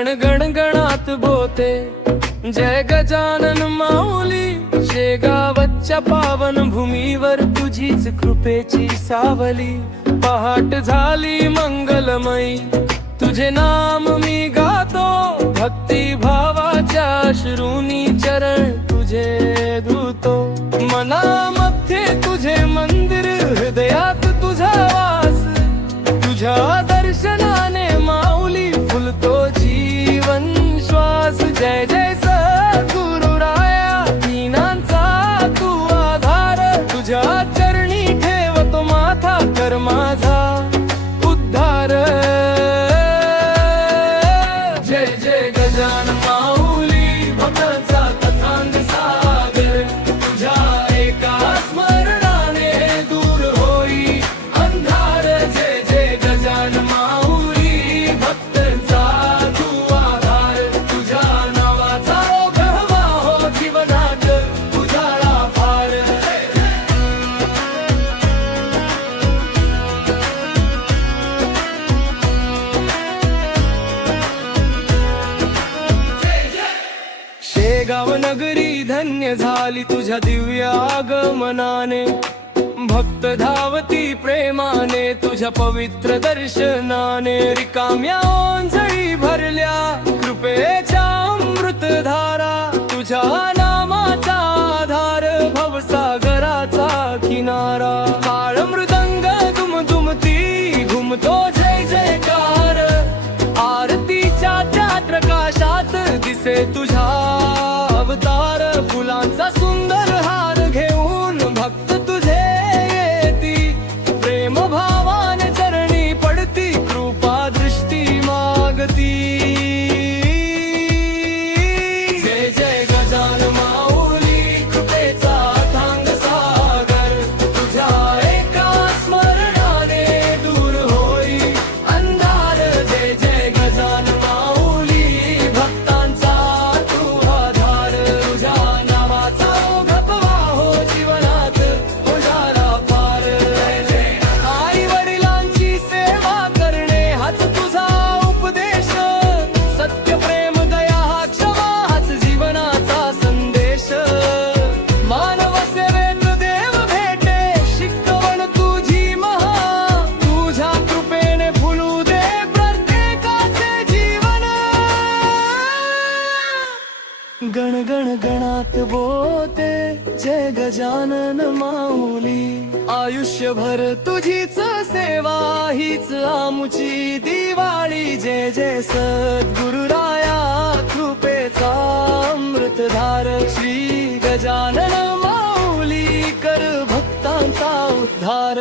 गण गण गणात बोते जय गजानन माऊली, शेगावच्या पावन भूमीवर तुझीच कृपेची सावली. पहाट झाली मंगलमयी, तुझे नाम मी गातो, भक्ती भावाच्या अश्रूनी चरण तुझे धुतो. मनामध्ये तुझे मंदिर, हृदयात तुझा वास, तुझ्या दर्शनाने माऊली फुलतो जीवन श्वास. जय जय सद्गुरु राया, दीनांचा तू आधार, तुझ्या चरणी ठेवतो माथा, कर माझा उद्धार. जय जय गजानन माऊली, भक्तांचा कथांग सागर, तुझ्या एका स्मरणाने दूर होई अंधार. जय जय गजानन माऊली, भक्तांचा तू आधार, तुझ्या नावाचा ओघळवा हो जीवनात उजाळा फार. शेगाव नगरी धन्य झाली तुझ्या दिव्य आगमनाने, भक्त धावती प्रेमाने तुझ्या पवित्र दर्शनाने. रिकाम्या ओंजळी भरल्या कृपेच्या अमृतधारा, तुझ्या नामाचा आधार, भवसागराचा किनारा. काळ मृदंग दुमदुमती घुमतो जय जयकार, आरतीच्या त्या प्रकाशात दिसे तुझा अवतार. फुलांचा सुंदर हार घेऊन भक्त तुझे येती, प्रेम भावाने चरणी पडती, कृपा दृष्टी मागती. जय जय गजानन माऊली, कृपेचा अथांग सागर, तुझ्या एका स्मरणाने दूर होई अंधार. जय जय गजानन माऊली, भक्तांचा तू आधार, तुझ्या नावाचा ओघळवा हो जीवनात उजाळा फार. आई वडिलांची सेवा करणे हाच तुझा उपदेश, सत्य प्रेम दया हा क्षमा हाच जीवनाचा संदेश. मानव सेवेत देव भेटे, शिकवण तुझी महा, तुझ्या कृपेने फुलू दे प्रत्येकाचे जीवन. गण गण गणात बोते जय गजानन माऊली, आयुष्यभर तुझीच सेवा हीच आमुची दिवाळी. जय जय सद्गुरु राया, कृपेचा अमृतधार, श्री गजानन माऊली कर भक्तांचा उद्धार.